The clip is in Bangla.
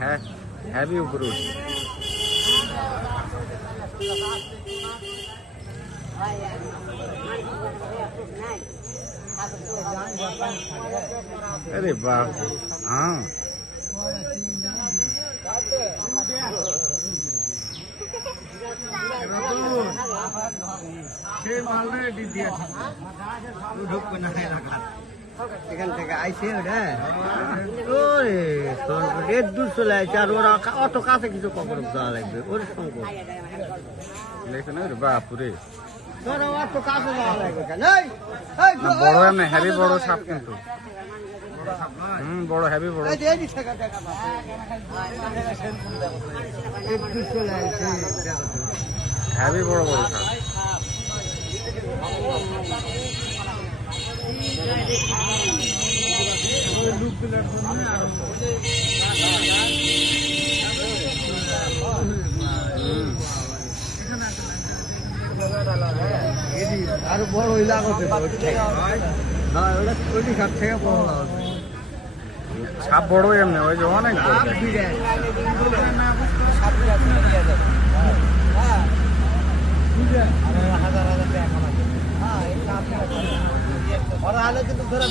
হ্যাঁ হ্যাভি উপরে अरे बाप हाँ এখান থেকে আইছে ওটা ওরে তোর দূর চলে আইছে আর ওরা অত কাছে কিছু কখনো যাওয়া লাগবে ওর সঙ্গে দেখুন বাপুরে তোরা অত কাছে যাওয়া লাগবে কেন বড় এমনি হেভি বড় সাপ কিন্তু বড় হেভি বড় হেভি বড় বড় সাপ আরো বড় ওই লাগছে হ্যাঁ ওই সাপ থেকে বড় লাগছে সাপ বড় এমনি ওই যে অনেক বড় হাজার কিন্তু ধরে